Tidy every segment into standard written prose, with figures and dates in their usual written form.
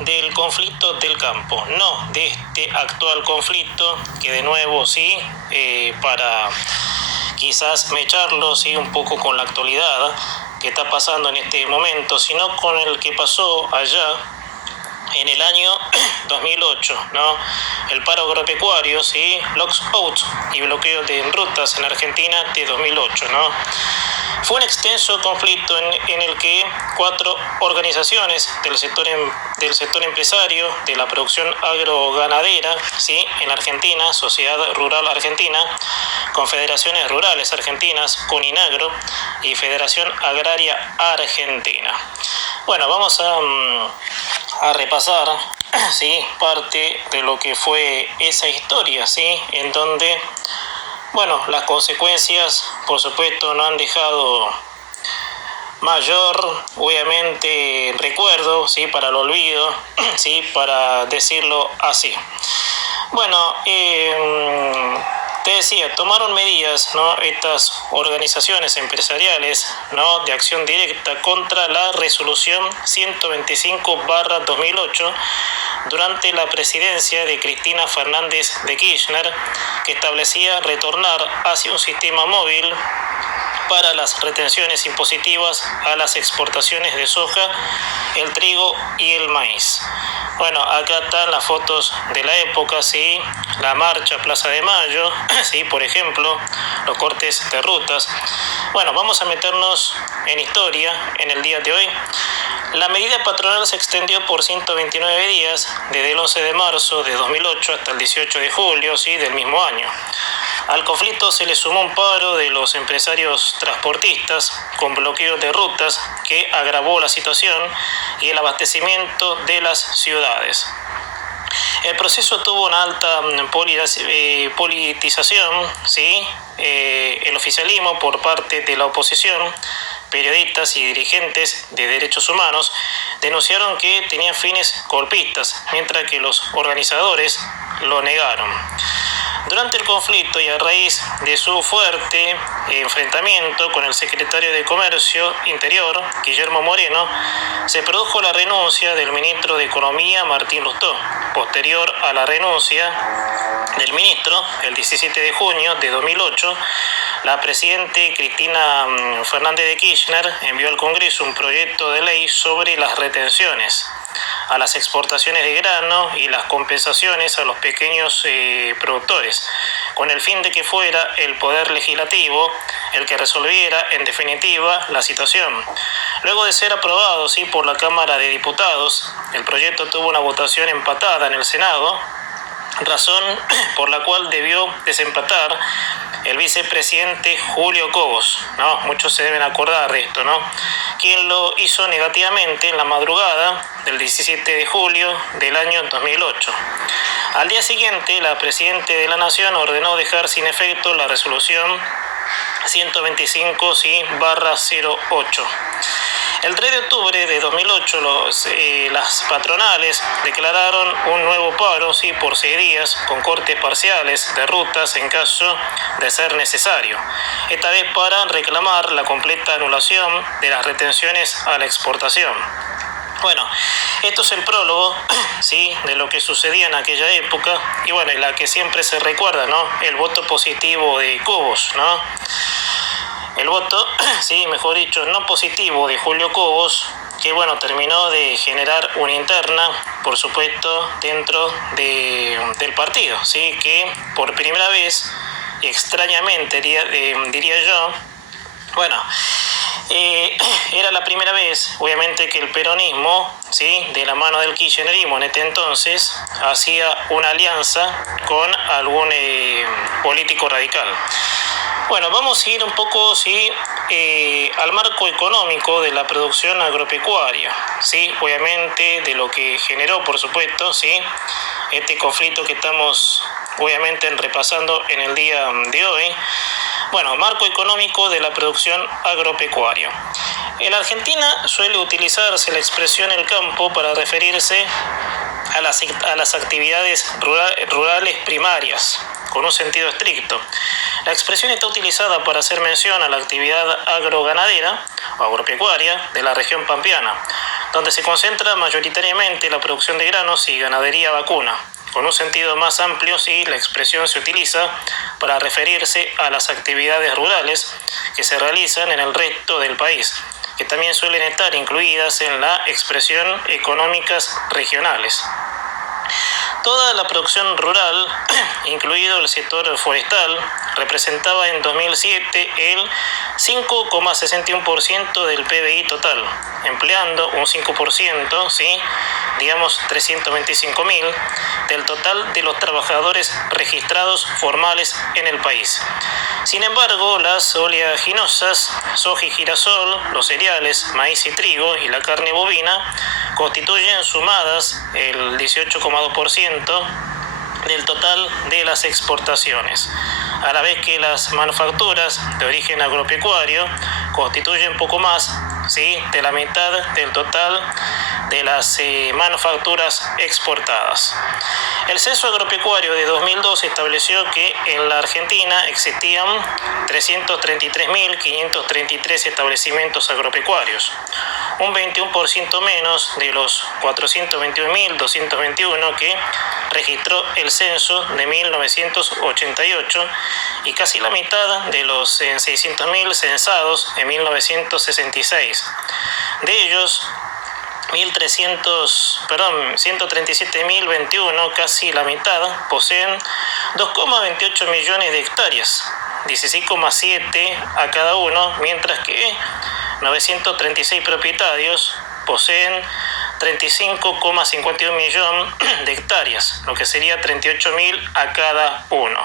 del conflicto del campo, no de este actual conflicto que de nuevo sí, para quizás mecharlo sí un poco con la actualidad que está pasando en este momento, sino con el que pasó allá en el año 2008, ¿no? El paro agropecuario, ¿sí? Lockouts y bloqueo de rutas en Argentina de 2008, ¿no? Fue un extenso conflicto en el que 4 organizaciones del sector empresario, de la producción agroganadera, ¿sí? En la Argentina, Sociedad Rural Argentina, Confederaciones Rurales Argentinas, CONINAGRO y Federación Agraria Argentina. Bueno, vamos a repasar, ¿sí? Parte de lo que fue esa historia, ¿sí? En donde, bueno, las consecuencias, por supuesto, no han dejado mayor, obviamente, recuerdo, ¿sí? Para el olvido, ¿sí? Para decirlo así. Bueno, te decía, tomaron medidas, ¿no? Estas organizaciones empresariales, ¿no? De acción directa contra la resolución 125/2008 durante la presidencia de Cristina Fernández de Kirchner, que establecía retornar hacia un sistema móvil para las retenciones impositivas a las exportaciones de soja, el trigo y el maíz. Bueno, acá están las fotos de la época, ¿sí? La marcha Plaza de Mayo, ¿sí? Por ejemplo, los cortes de rutas. Bueno, vamos a meternos en historia en el día de hoy. La medida patronal se extendió por 129 días, desde el 11 de marzo de 2008 hasta el 18 de julio, ¿sí? Del mismo año. Al conflicto se le sumó un paro de los empresarios transportistas con bloqueos de rutas que agravó la situación y el abastecimiento de las ciudades. El proceso tuvo una alta politización, ¿sí? El oficialismo por parte de la oposición, periodistas y dirigentes de derechos humanos denunciaron que tenía fines golpistas, mientras que los organizadores lo negaron. Durante el conflicto y a raíz de su fuerte enfrentamiento con el secretario de Comercio Interior, Guillermo Moreno, se produjo la renuncia del ministro de Economía, Martín Lustó. Posterior a la renuncia del ministro, el 17 de junio de 2008, la presidenta Cristina Fernández de Kirchner envió al Congreso un proyecto de ley sobre las retenciones a las exportaciones de grano y las compensaciones a los pequeños productores, con el fin de que fuera el Poder Legislativo el que resolviera en definitiva la situación. Luego de ser aprobado, ¿sí? Por la Cámara de Diputados, el proyecto tuvo una votación empatada en el Senado, razón por la cual debió desempatar el vicepresidente Julio Cobos, ¿no? Muchos se deben acordar de esto, ¿no? Quien lo hizo negativamente en la madrugada del 17 de julio del año 2008. Al día siguiente, la Presidenta de la Nación ordenó dejar sin efecto la resolución 125/08. El 3 de octubre de 2008, las patronales declararon un nuevo paro, ¿sí? Por 6 días, con cortes parciales de rutas en caso de ser necesario. Esta vez para reclamar la completa anulación de las retenciones a la exportación. Bueno, esto es el prólogo, ¿sí? De lo que sucedía en aquella época y bueno, la que siempre se recuerda, ¿no? El voto positivo de Cobos, ¿no? El voto, sí, mejor dicho, no positivo de Julio Cobos, que bueno, terminó de generar una interna, por supuesto, dentro del partido, sí, que por primera vez, y extrañamente diría yo, bueno, era la primera vez, obviamente, que el peronismo, ¿sí? De la mano del kirchnerismo en este entonces, hacía una alianza con algún político radical. Bueno, vamos a ir un poco, ¿sí? Al marco económico de la producción agropecuaria, ¿sí? Obviamente de lo que generó, por supuesto, ¿sí? Este conflicto que estamos, obviamente, repasando en el día de hoy. Bueno, marco económico de la producción agropecuaria. En Argentina suele utilizarse la expresión el campo para referirse a las actividades rurales primarias, con un sentido estricto. La expresión está utilizada para hacer mención a la actividad agroganadera o agropecuaria de la región pampeana, donde se concentra mayoritariamente la producción de granos y ganadería vacuna. Con un sentido más amplio, sí, la expresión se utiliza para referirse a las actividades rurales que se realizan en el resto del país, que también suelen estar incluidas en la expresión económicas regionales. Toda la producción rural, incluido el sector forestal, representaba en 2007 el 5,61% del PBI total, empleando un 5%, ¿sí? digamos 325.000, del total de los trabajadores registrados formales en el país. Sin embargo, las oleaginosas, soja y girasol, los cereales, maíz y trigo y la carne bovina constituyen sumadas el 18,2% del total de las exportaciones, a la vez que las manufacturas de origen agropecuario constituyen poco más, ¿sí? de la mitad del total de las manufacturas exportadas. El censo agropecuario de 2002 estableció que en la Argentina existían 333.533 establecimientos agropecuarios, un 21% menos de los 421.221 que registró el censo de 1988 y casi la mitad de los 600.000 censados en 1966. De ellos, 137.021, casi la mitad, poseen 2,28 millones de hectáreas, 16,7 a cada uno, mientras que 936 propietarios poseen 35,51 millones de hectáreas, lo que sería 38.000 a cada uno.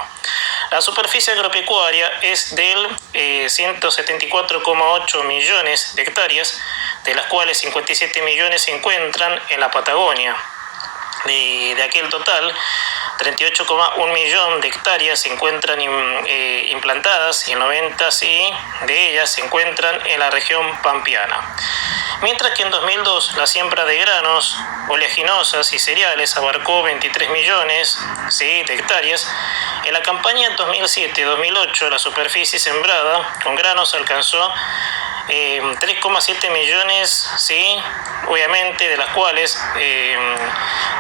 La superficie agropecuaria es del 174,8 millones de hectáreas, de las cuales 57 millones se encuentran en la Patagonia. De aquel total, 38,1 millón de hectáreas se encuentran implantadas y 90 de ellas se encuentran en la región pampeana. Mientras que en 2002 la siembra de granos, oleaginosas y cereales abarcó 23 millones de hectáreas, en la campaña 2007-2008 la superficie sembrada con granos alcanzó 3,7 millones, obviamente, de las cuales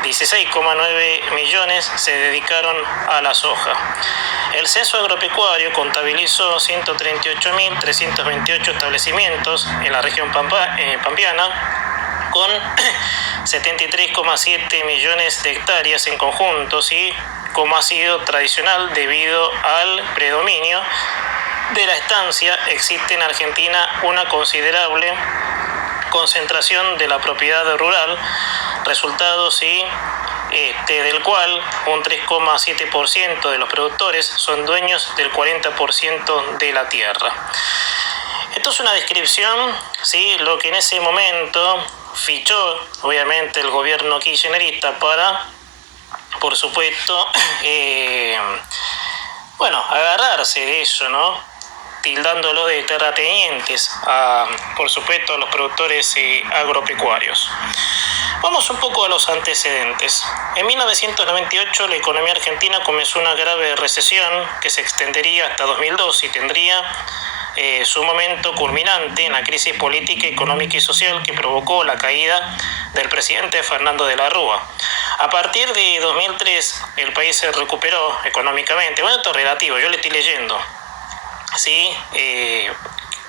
16,9 millones se dedicaron a la soja. El censo agropecuario contabilizó 138.328 establecimientos en la región pampeana, con 73,7 millones de hectáreas en conjunto, como ha sido tradicional debido al predominio de la estancia. Existe en Argentina una considerable concentración de la propiedad rural, resultado del cual un 3,7% de los productores son dueños del 40% de la tierra. Esto es una descripción, lo que en ese momento fichó, obviamente, el gobierno kirchnerista para, por supuesto, agarrarse de eso, ¿no? Tildándolo de terratenientes, por supuesto, a los productores agropecuarios. Vamos un poco a los antecedentes. En 1998 la economía argentina comenzó una grave recesión que se extendería hasta 2002 y tendría su momento culminante en la crisis política, económica y social que provocó la caída del presidente Fernando de la Rúa. A partir de 2003 el país se recuperó económicamente. Bueno, esto es relativo, yo le estoy leyendo.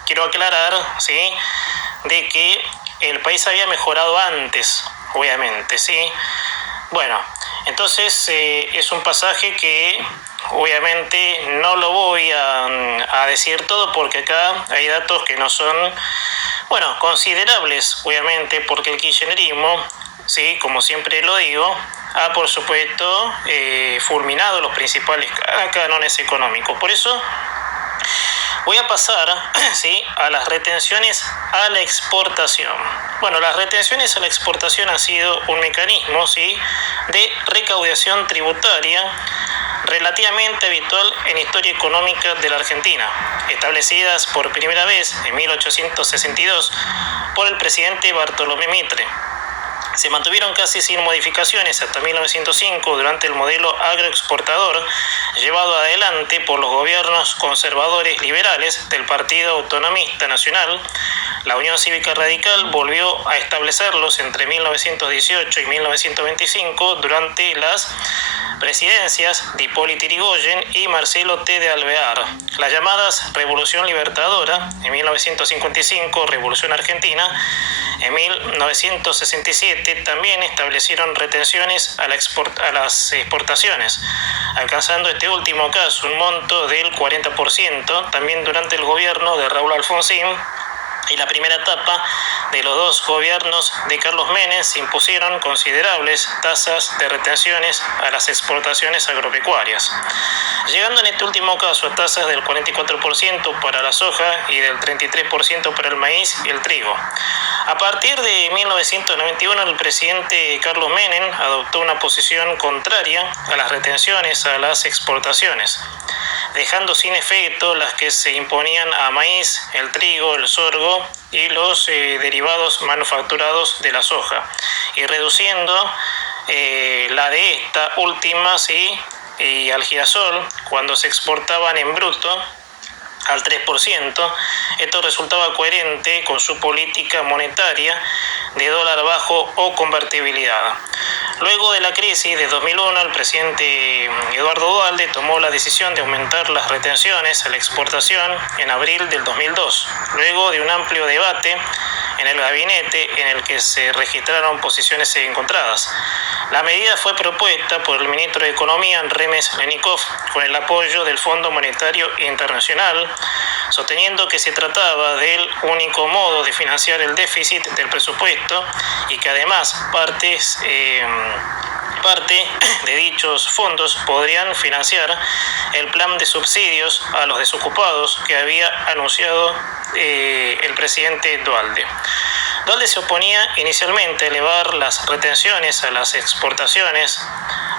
Quiero aclarar, de que el país había mejorado antes, obviamente, Bueno, entonces es un pasaje que obviamente no lo voy a decir todo porque acá hay datos que no son, considerables, obviamente, porque el kirchnerismo, como siempre lo digo, ha, por supuesto, fulminado los principales cánones económicos. Por eso voy a pasar a las retenciones a la exportación. Bueno, las retenciones a la exportación han sido un mecanismo de recaudación tributaria relativamente habitual en la historia económica de la Argentina, establecidas por primera vez en 1862 por el presidente Bartolomé Mitre. Se mantuvieron casi sin modificaciones hasta 1905 durante el modelo agroexportador llevado adelante por los gobiernos conservadores liberales del Partido Autonomista Nacional, La Unión Cívica Radical volvió a establecerlos entre 1918 y 1925 durante las presidencias de Hipólito Yrigoyen y Marcelo T. de Alvear. Las llamadas Revolución Libertadora, en 1955, Revolución Argentina, en 1967 también establecieron retenciones a las exportaciones, alcanzando este último caso un monto del 40%, también durante el gobierno de Raúl Alfonsín. Y la primera etapa de los dos gobiernos de Carlos Menem se impusieron considerables tasas de retenciones a las exportaciones agropecuarias, llegando en este último caso a tasas del 44% para la soja y del 33% para el maíz y el trigo. A partir de 1991, el presidente Carlos Menem adoptó una posición contraria a las retenciones a las exportaciones, dejando sin efecto las que se imponían a maíz, el trigo, el sorgo y los derivados manufacturados de la soja, y reduciendo la de esta última, y al girasol, cuando se exportaban en bruto, al 3%. Esto resultaba coherente con su política monetaria de dólar bajo o convertibilidad. Luego de la crisis de 2001, el presidente Eduardo Duhalde tomó la decisión de aumentar las retenciones a la exportación en abril del 2002, luego de un amplio debate en el gabinete en el que se registraron posiciones encontradas. La medida fue propuesta por el ministro de Economía, Remes Lenikov, con el apoyo del Fondo Monetario Internacional, sosteniendo que se trataba del único modo de financiar el déficit del presupuesto y que además parte de dichos fondos podrían financiar el plan de subsidios a los desocupados que había anunciado el presidente Duhalde. Duhalde se oponía inicialmente a elevar las retenciones a las exportaciones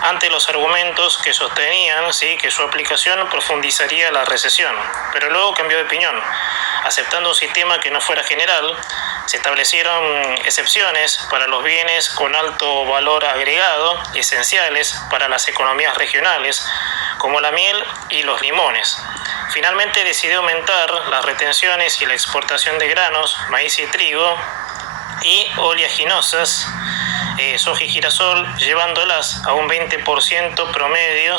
ante los argumentos que sostenían que su aplicación profundizaría la recesión, pero luego cambió de opinión. Aceptando un sistema que no fuera general, se establecieron excepciones para los bienes con alto valor agregado y esenciales para las economías regionales, como la miel y los limones. Finalmente decidió aumentar las retenciones y la exportación de granos, maíz y trigo, y oleaginosas, soja y girasol, llevándolas a un 20% promedio,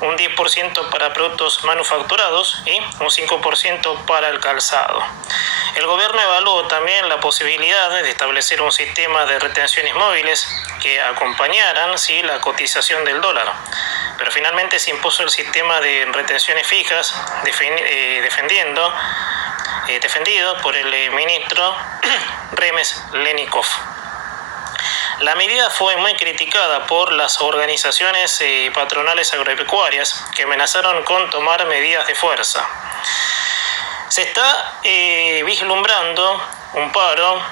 un 10% para productos manufacturados y un 5% para el calzado. El gobierno evaluó también la posibilidad de establecer un sistema de retenciones móviles que acompañaran la cotización del dólar, pero finalmente se impuso el sistema de retenciones fijas defendido por el ministro Remes Lenikov. La medida fue muy criticada por las organizaciones patronales agropecuarias, que amenazaron con tomar medidas de fuerza. Se está vislumbrando un paro,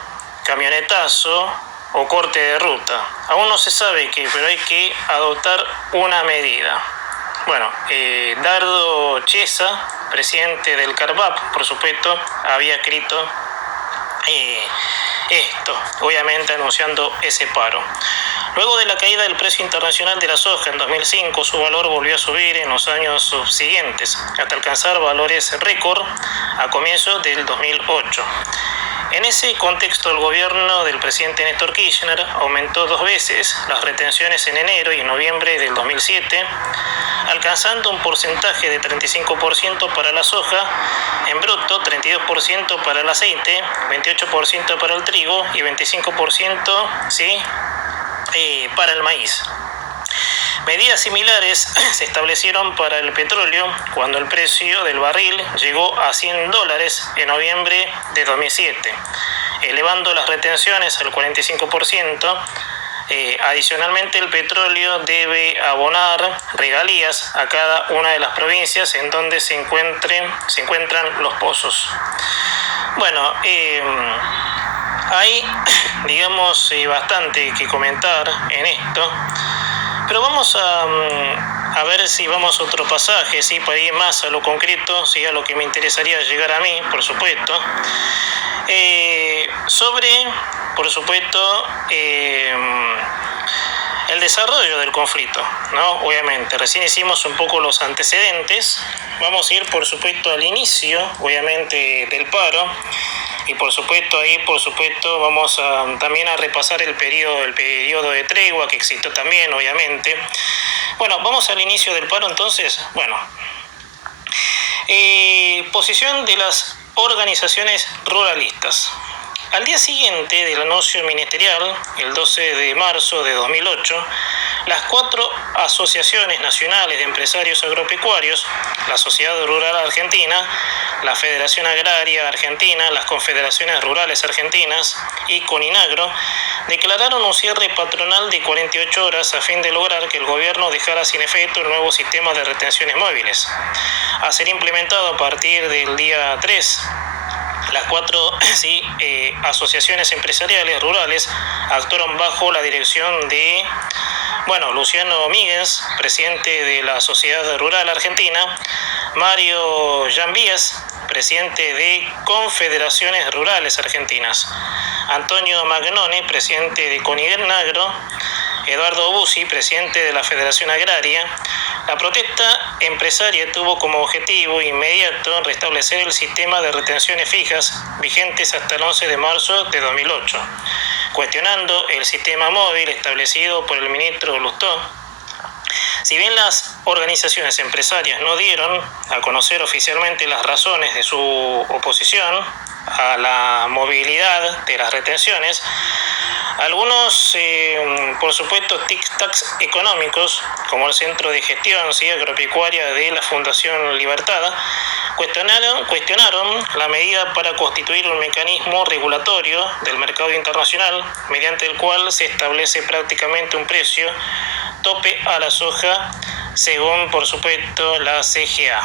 camionetazo o corte de ruta. Aún no se sabe qué, pero hay que adoptar una medida. Bueno, Dardo Chiesa, presidente del CARVAP, por supuesto, había escrito esto, obviamente anunciando ese paro. Luego de la caída del precio internacional de la soja en 2005, su valor volvió a subir en los años subsiguientes, hasta alcanzar valores récord a comienzos del 2008. En ese contexto, el gobierno del presidente Néstor Kirchner aumentó 2 veces las retenciones en enero y en noviembre del 2007, alcanzando un porcentaje de 35% para la soja en bruto, 32% para el aceite, 28% para el trigo y 25% para el maíz. Medidas similares se establecieron para el petróleo cuando el precio del barril llegó a $100 en noviembre de 2007, elevando las retenciones al 45%. Adicionalmente, el petróleo debe abonar regalías a cada una de las provincias en donde se encuentran los pozos. Bueno, hay, bastante que comentar en esto, pero vamos a ver si vamos a otro pasaje, para ir más a lo concreto, a lo que me interesaría llegar a mí, por supuesto. Sobre, por supuesto, el desarrollo del conflicto, ¿no? Obviamente, recién hicimos un poco los antecedentes. Vamos a ir, por supuesto, al inicio, obviamente, del paro. y por supuesto vamos también a repasar el periodo de tregua que existió también, obviamente. Bueno, vamos al inicio del paro entonces. Bueno, posición de las organizaciones ruralistas. Al día siguiente del anuncio ministerial, el 12 de marzo de 2008, las 4 asociaciones nacionales de empresarios agropecuarios, la Sociedad Rural Argentina, la Federación Agraria Argentina, las Confederaciones Rurales Argentinas y Coninagro, declararon un cierre patronal de 48 horas a fin de lograr que el gobierno dejara sin efecto el nuevo sistema de retenciones móviles, a ser implementado a partir del día 3. Las 4 asociaciones empresariales rurales actuaron bajo la dirección de Luciano Míguez, presidente de la Sociedad Rural Argentina, Mario Llambías, presidente de Confederaciones Rurales Argentinas, Antonio Magnone, presidente de Coninagro, Eduardo Bussi, presidente de la Federación Agraria. La protesta empresaria tuvo como objetivo inmediato restablecer el sistema de retenciones fijas vigentes hasta el 11 de marzo de 2008, cuestionando el sistema móvil establecido por el ministro Lustó. Si bien las organizaciones empresarias no dieron a conocer oficialmente las razones de su oposición a la movilidad de las retenciones, algunos, por supuesto, tic-tacs económicos, como el Centro de Gestión Agropecuaria de la Fundación Libertad, cuestionaron la medida para constituir un mecanismo regulatorio del mercado internacional, mediante el cual se establece prácticamente un precio tope a la soja, según, por supuesto, la CGA.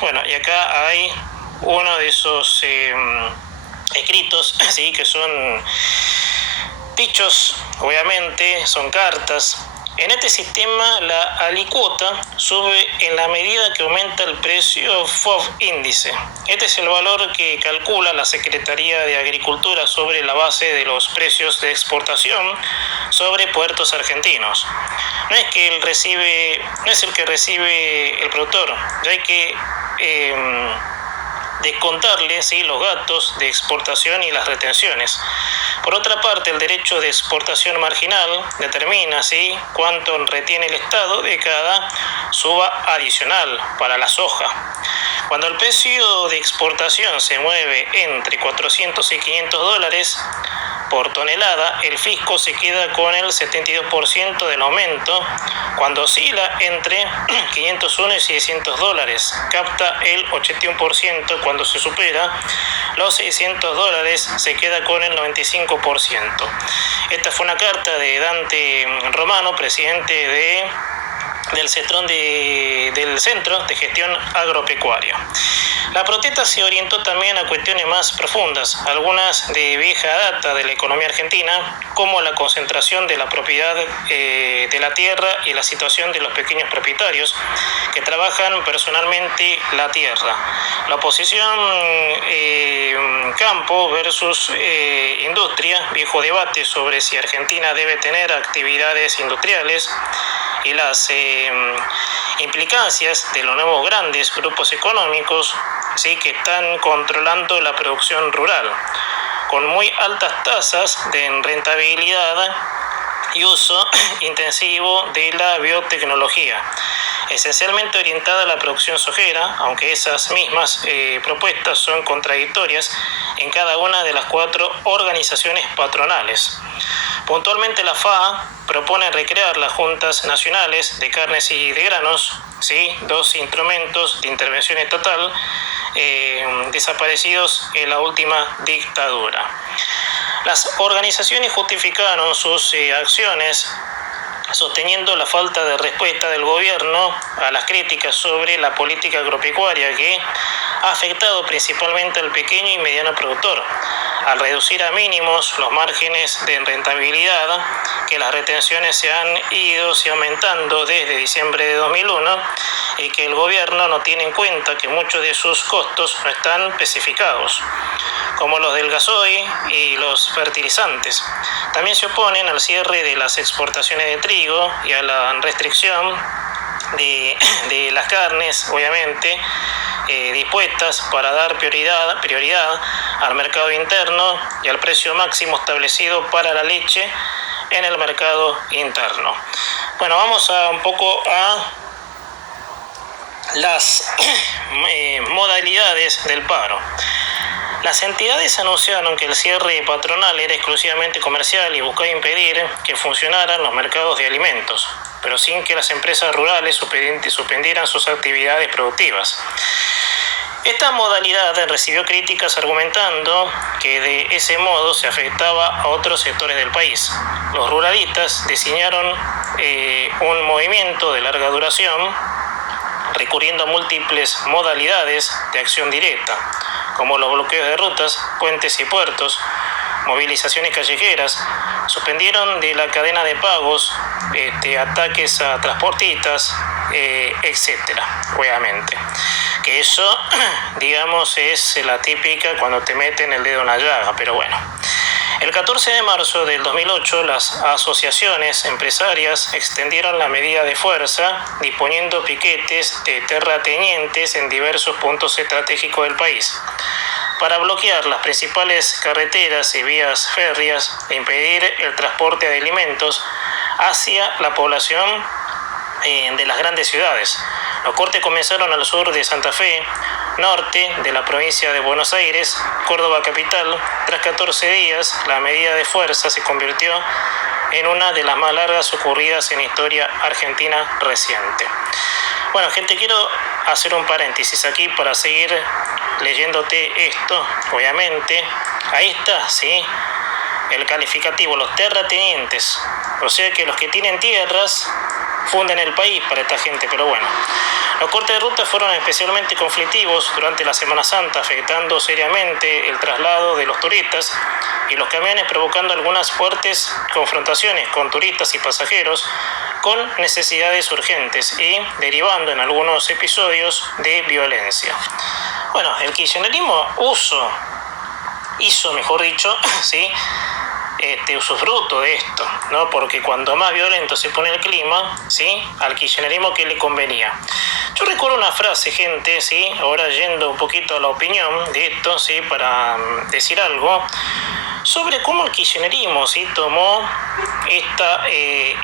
Bueno, y acá hay uno de esos escritos, ¿sí?, que son dichos, obviamente, son cartas. En este sistema, la alícuota sube en la medida que aumenta el precio FOB índice. Este es el valor que calcula la Secretaría de Agricultura sobre la base de los precios de exportación sobre puertos argentinos. No es el que recibe el productor, ya hay que descontarle, ¿sí?, los gastos de exportación y las retenciones. Por otra parte, el derecho de exportación marginal determina, ¿sí?, cuánto retiene el Estado de cada suba adicional para la soja. Cuando el precio de exportación se mueve entre 400 y 500 dólares por tonelada, el fisco se queda con el 72% del aumento. Cuando oscila entre 501 y 600 dólares, capta el 81%. Cuando se supera los 600 dólares, se queda con el 95%. Esta fue una carta de Dante Romano, presidente del Centro de Gestión Agropecuaria. La protesta se orientó también a cuestiones más profundas, algunas de vieja data de la economía argentina, como la concentración de la propiedad de la tierra y la situación de los pequeños propietarios que trabajan personalmente la tierra. La oposición campo versus industria, viejo debate sobre si Argentina debe tener actividades industriales, y las implicancias de los nuevos grandes grupos económicos, ¿sí?, que están controlando la producción rural, con muy altas tasas de rentabilidad y uso intensivo de la biotecnología, esencialmente orientada a la producción sojera, aunque esas mismas propuestas son contradictorias en cada una de las 4 organizaciones patronales. Puntualmente, la FAA propone recrear las juntas nacionales de carnes y de granos, ¿sí?, 2 instrumentos de intervención estatal desaparecidos en la última dictadura. Las organizaciones justificaron sus acciones sosteniendo la falta de respuesta del gobierno a las críticas sobre la política agropecuaria que ha afectado principalmente al pequeño y mediano productor, al reducir a mínimos los márgenes de rentabilidad, que las retenciones se han ido aumentando desde diciembre de 2001 y que el gobierno no tiene en cuenta que muchos de sus costos no están especificados, como los del gasoil y los fertilizantes. También se oponen al cierre de las exportaciones de trigo y a la restricción de las carnes, obviamente, dispuestas para dar prioridad al mercado interno y al precio máximo establecido para la leche en el mercado interno. Bueno, vamos un poco a las modalidades del paro. Las entidades anunciaron que el cierre patronal era exclusivamente comercial y buscaba impedir que funcionaran los mercados de alimentos, pero sin que las empresas rurales suspendieran sus actividades productivas. Esta modalidad recibió críticas argumentando que de ese modo se afectaba a otros sectores del país. Los ruralistas diseñaron un movimiento de larga duración recurriendo a múltiples modalidades de acción directa, como los bloqueos de rutas, puentes y puertos, movilizaciones callejeras, suspendieron de la cadena de pagos, ataques a transportistas, etcétera, obviamente. Que eso, digamos, es la típica cuando te meten el dedo en la llaga, pero bueno. El 14 de marzo del 2008, las asociaciones empresarias extendieron la medida de fuerza, disponiendo piquetes de terratenientes en diversos puntos estratégicos del país, para bloquear las principales carreteras y vías férreas e impedir el transporte de alimentos hacia la población de las grandes ciudades. Los cortes comenzaron al sur de Santa Fe, norte de la provincia de Buenos Aires, Córdoba capital. Tras 14 días, la medida de fuerza se convirtió en una de las más largas ocurridas en la historia argentina reciente. Bueno, gente, quiero hacer un paréntesis aquí para seguir leyéndote esto, obviamente. Ahí está, ¿sí? El calificativo, los terratenientes. O sea que los que tienen tierras funden el país para esta gente, pero bueno. Los cortes de ruta fueron especialmente conflictivos durante la Semana Santa, afectando seriamente el traslado de los turistas y los camiones, provocando algunas fuertes confrontaciones con turistas y pasajeros con necesidades urgentes y derivando en algunos episodios de violencia. Bueno, el kirchnerismo hizo, mejor dicho, ¿sí? Usufructo de esto, ¿no? Porque cuando más violento se pone el clima, ¿sí? Al kirchnerismo que le convenía. Yo recuerdo una frase, gente, ¿sí? Ahora yendo un poquito a la opinión de esto, ¿sí? Para decir algo sobre cómo el kirchnerismo, ¿sí? Tomó esta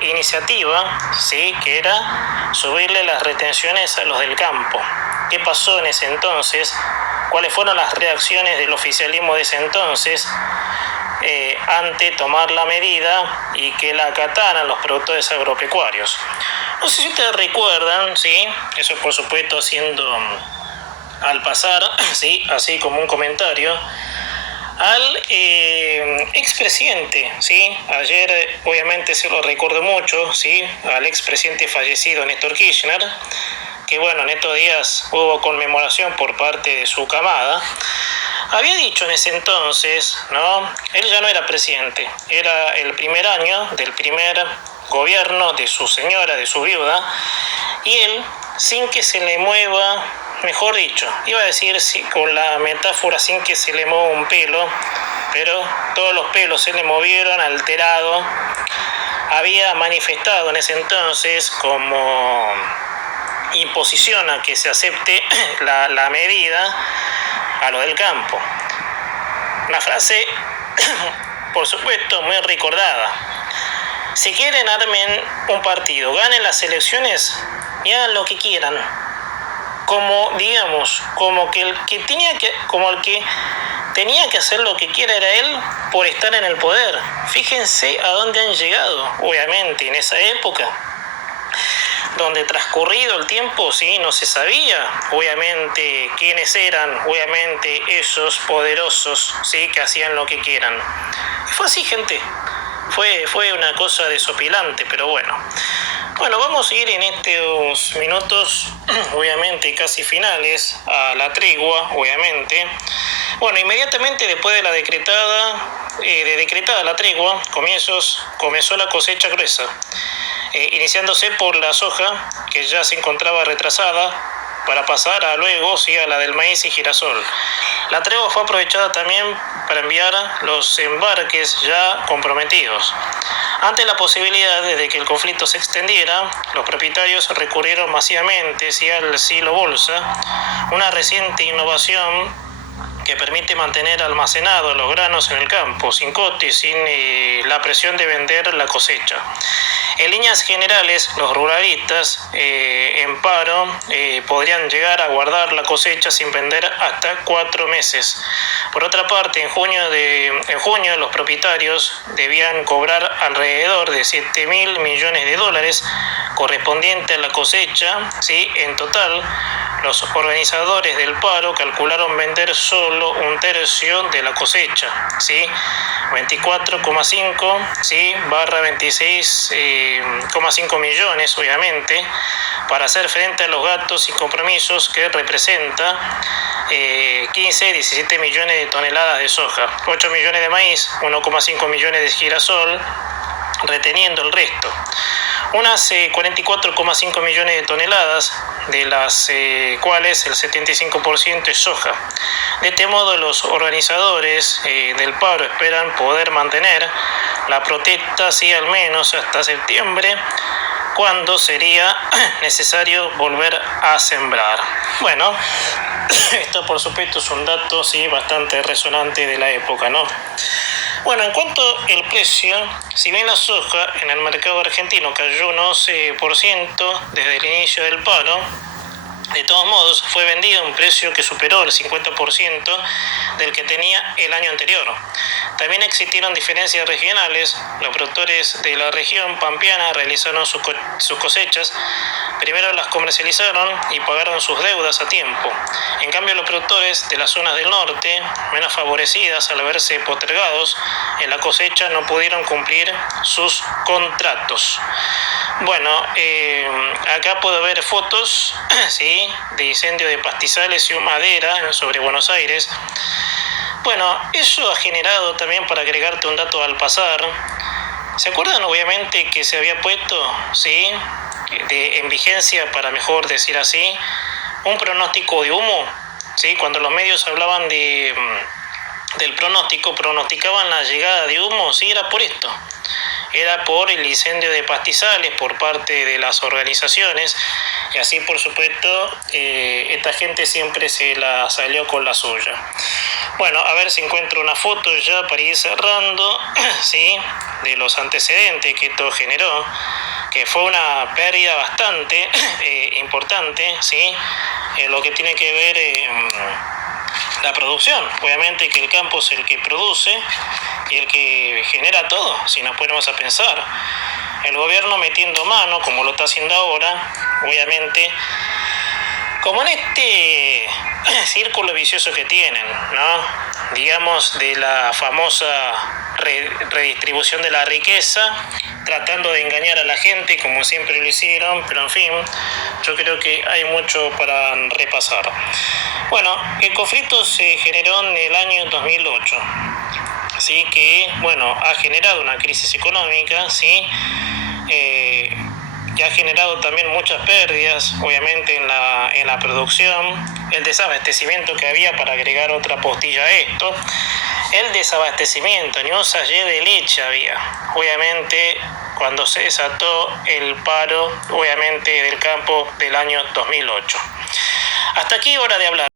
iniciativa, ¿sí? Que era subirle las retenciones a los del campo. ¿Qué pasó en ese entonces? ¿Cuáles fueron las reacciones del oficialismo de ese entonces ante tomar la medida y que la acataran los productores agropecuarios? No sé si ustedes recuerdan, ¿sí? Eso por supuesto haciendo al pasar, ¿sí? Así como un comentario, al expresidente, ¿sí? Ayer obviamente se lo recuerdo mucho, ¿sí? Al expresidente fallecido Néstor Kirchner, que bueno, en estos días hubo conmemoración por parte de su camada. Había dicho en ese entonces, ¿no? Él ya no era presidente, era el primer año del primer gobierno de su señora, de su viuda, y él, sin que se le mueva, mejor dicho, iba a decir con la metáfora sin que se le mueva un pelo, pero todos los pelos se le movieron, alterado, había manifestado en ese entonces como imposición a que se acepte la medida a lo del campo. Una frase, por supuesto, muy recordada. Si quieren, armen un partido, ganen las elecciones y hagan lo que quieran. Como, digamos, como el que tenía que hacer lo que quiera era él por estar en el poder. Fíjense a dónde han llegado, obviamente, en esa época, donde transcurrido el tiempo, sí, no se sabía, obviamente, quiénes eran, obviamente, esos poderosos, sí, que hacían lo que quieran. Y fue así, gente. Fue una cosa desopilante, pero bueno. Bueno, vamos a ir en estos minutos, obviamente, casi finales, a la tregua, obviamente. Bueno, inmediatamente después de la decretada la tregua, comenzó la cosecha gruesa. Iniciándose por la soja, que ya se encontraba retrasada, para pasar luego sí, a la del maíz y girasol. La tregua fue aprovechada también para enviar los embarques ya comprometidos. Ante la posibilidad de que el conflicto se extendiera, los propietarios recurrieron masivamente sí, al silo bolsa, una reciente innovación que permite mantener almacenados los granos en el campo, sin coste, sin la presión de vender la cosecha. En líneas generales, los ruralistas en paro podrían llegar a guardar la cosecha sin vender hasta 4 meses. Por otra parte, en junio los propietarios debían cobrar alrededor de 7.000 millones de dólares correspondiente a la cosecha, ¿sí? En total, los organizadores del paro calcularon vender solo un tercio de la cosecha, ¿sí? 24,5, ¿sí? barra 26,5 millones, obviamente, para hacer frente a los gastos y compromisos que representa 15, 17 millones de toneladas de soja, 8 millones de maíz, 1,5 millones de girasol, reteniendo el resto. Unas 44,5 millones de toneladas, de las cuales el 75% es soja. De este modo, los organizadores del paro esperan poder mantener la protesta, sí, al menos hasta septiembre, cuando sería necesario volver a sembrar. Bueno, esto por supuesto es un dato, sí, bastante resonante de la época, ¿no? Bueno, en cuanto al precio, si bien la soja en el mercado argentino cayó un 11% desde el inicio del paro, de todos modos fue vendida a un precio que superó el 50% del que tenía el año anterior. También existieron diferencias regionales. Los productores de la región pampeana realizaron sus cosechas, primero las comercializaron y pagaron sus deudas a tiempo. En cambio, los productores de las zonas del norte, menos favorecidas al verse postergados en la cosecha, no pudieron cumplir sus contratos. Bueno, acá puedo ver fotos, ¿sí?, de incendio de pastizales y madera sobre Buenos Aires. Bueno, eso ha generado también, para agregarte un dato al pasar, ¿se acuerdan obviamente que se había puesto, sí, en vigencia, para mejor decir así, un pronóstico de humo? ¿Sí? Cuando los medios hablaban del pronóstico, pronosticaban la llegada de humo, sí, era por esto. Era por el incendio de pastizales por parte de las organizaciones, y así por supuesto esta gente siempre se la salió con la suya. Bueno, a ver si encuentro una foto ya para ir cerrando, ¿sí?, de los antecedentes que esto generó, que fue una pérdida bastante importante, ¿sí?, en lo que tiene que ver la producción. Obviamente que el campo es el que produce y el que genera todo, si nos ponemos a pensar. El gobierno metiendo mano, como lo está haciendo ahora, obviamente, como en este círculo vicioso que tienen, ¿no?, digamos, de la famosa redistribución de la riqueza, tratando de engañar a la gente, como siempre lo hicieron, pero en fin, yo creo que hay mucho para repasar. Bueno, el conflicto se generó en el año 2008, ¿sí?, que, bueno, ha generado una crisis económica, ¿sí?, que ha generado también muchas pérdidas, obviamente, en la producción, el desabastecimiento que había, para agregar otra postilla a esto, el desabastecimiento, ni un sachet de leche había, obviamente, cuando se desató el paro, obviamente, del campo del año 2008. Hasta aquí, hora de hablar.